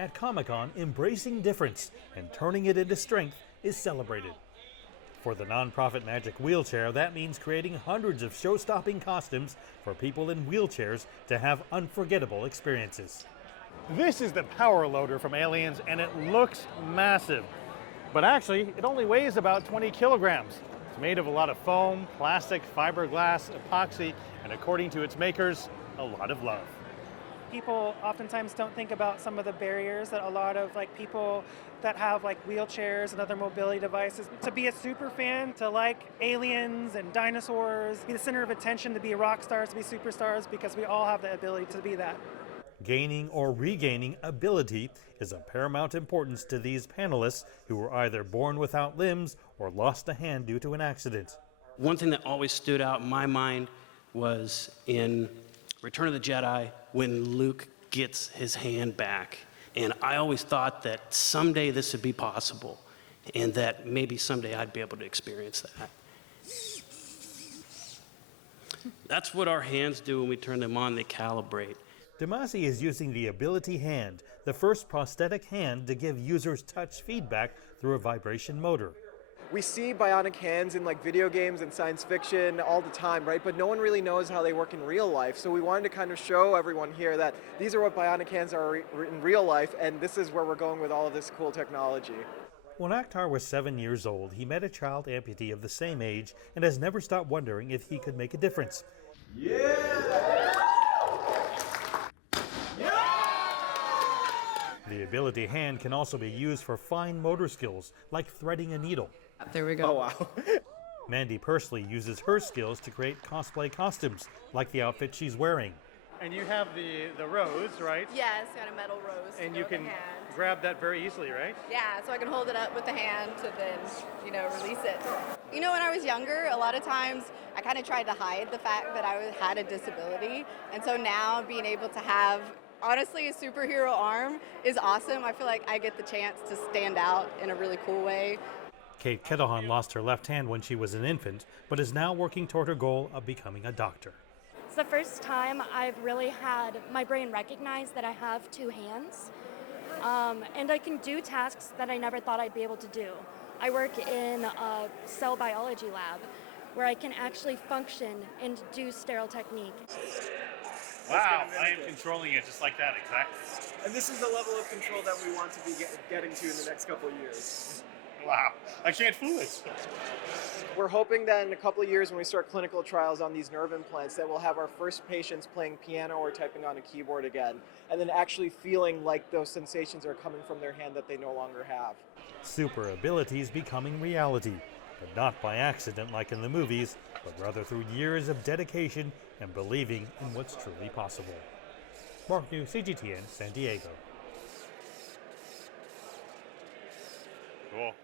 At Comic-Con, embracing difference and turning it into strength is celebrated. For the nonprofit Magic Wheelchair, that means creating hundreds of show-stopping costumes for people in wheelchairs to have unforgettable experiences. This is the power loader from Aliens, and it looks massive. But actually, it only weighs about 20 kilograms. It's made of a lot of foam, plastic, fiberglass, epoxy, and according to its makers, a lot of love. People oftentimes don't think about some of the barriers that a lot of people that have wheelchairs and other mobility devices. To be a super fan, to like aliens and dinosaurs, be the center of attention, to be rock stars, to be superstars, because we all have the ability to be that. Gaining or regaining ability is of paramount importance to these panelists who were either born without limbs or lost a hand due to an accident. One thing that always stood out in my mind was in Return of the Jedi when Luke gets his hand back. And I always thought that someday this would be possible and that maybe someday I'd be able to experience that. That's what our hands do when we turn them on, they calibrate. Demasi is using the Ability Hand, the first prosthetic hand to give users touch feedback through a vibration motor. We see bionic hands in video games and science fiction all the time, right? But no one really knows how they work in real life. So we wanted to kind of show everyone here that these are what bionic hands are in real life, and this is where we're going with all of this cool technology. When Akhtar was 7 years old, he met a child amputee of the same age and has never stopped wondering if he could make a difference. The Ability Hand can also be used for fine motor skills, like threading a needle. There we go. Oh, wow. Mandy Pursley uses her skills to create cosplay costumes, like the outfit she's wearing. And you have the rose, right? Yeah, it's got a metal rose. And you can grab that very easily, right? Yeah, so I can hold it up with the hand to then, release it. When I was younger, a lot of times I kind of tried to hide the fact that I had a disability. And so now being able to have, honestly, a superhero arm is awesome. I feel like I get the chance to stand out in a really cool way. Kate Kettlehan lost her left hand when she was an infant, but is now working toward her goal of becoming a doctor. It's the first time I've really had my brain recognize that I have two hands, and I can do tasks that I never thought I'd be able to do. I work in a cell biology lab where I can actually function and do sterile technique. Wow, I am controlling it just like that, exactly. And this is the level of control that we want to be getting to in the next couple of years. Wow, I can't fool it. We're hoping that in a couple of years when we start clinical trials on these nerve implants that we'll have our first patients playing piano or typing on a keyboard again, and then actually feeling like those sensations are coming from their hand that they no longer have. Super abilities becoming reality, but not by accident like in the movies, but rather through years of dedication and believing in what's truly possible. Mark New, CGTN, San Diego. Cool.